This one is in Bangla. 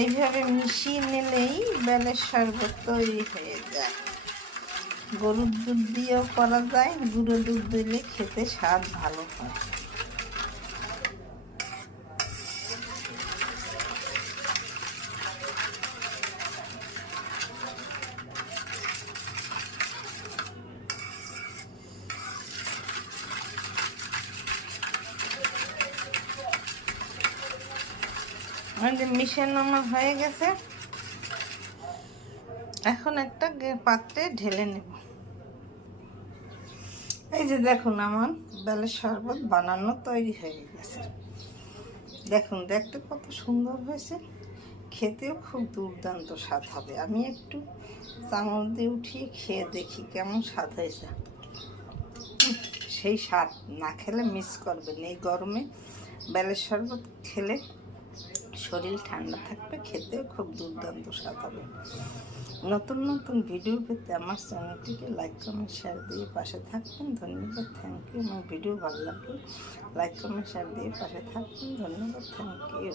এইভাবে মিশিয়ে নিলেই বেলের শরবত তৈরি হয়ে যায়। গরুর দুধ দিয়েও করা যায়, গুঁড়ো দুধ দিলে খেতে স্বাদ ভালো হয়। মিশানো আমার হয়ে গেছে, এখন একটা পাত্রে ঢেলে নেব। এই যে দেখুন, আমার বেলের শরবত বানানো তৈরি হয়ে গেছে। দেখুন, দেখতে কত সুন্দর হয়েছে, খেতেও খুব দুর্দান্ত স্বাদ হবে। আমি একটু চামচ দিয়ে উঠিয়ে খেয়ে দেখি কেমন স্বাদ হয়েছে। সেই স্বাদ না খেলে মিস করবেন। এই গরমে বেলের শরবত খেলে শরীর ঠান্ডা থাকবে, খেতেও খুব দুর্দান্ত স্বাদ হবে। নতুন নতুন ভিডিও পেতে আমার চ্যানেলটিকে লাইক কমেন্ট শেয়ার দিয়ে পাশে থাকবেন। ধন্যবাদ, থ্যাংক ইউ। আমার ভিডিও ভালো লাগলে লাইক কমেন্ট শেয়ার দিয়ে পাশে থাকবেন। ধন্যবাদ, থ্যাংক ইউ।